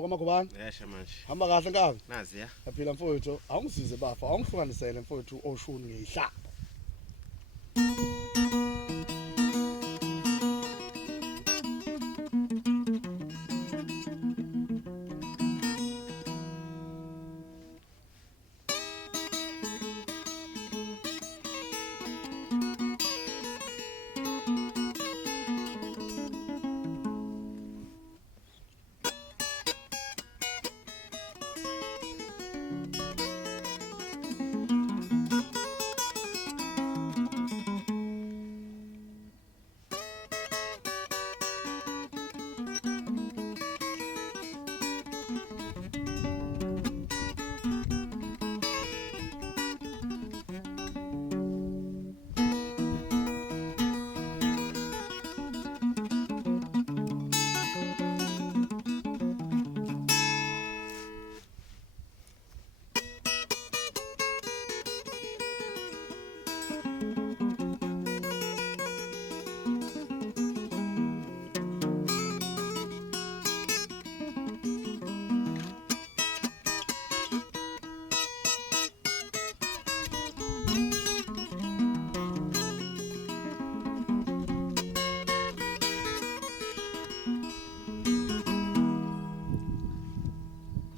Mfoka Magubane, Yesha manje. hamba kahle nkabi. Nazi ya. Yaphila mfowethu, awungisize bafa, awungihlukanisele mfowethu oshuni ngihlaba.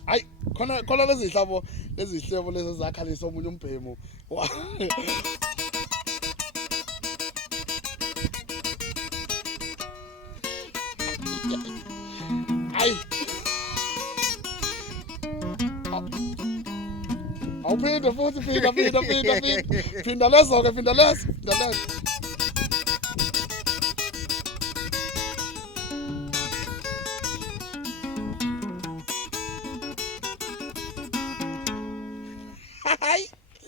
Hayi khona lezihlebo lezi zakhalisa omunye umbhemu. Hayi awuphinde futhi phinda lezo ke phinda lezo. Hayi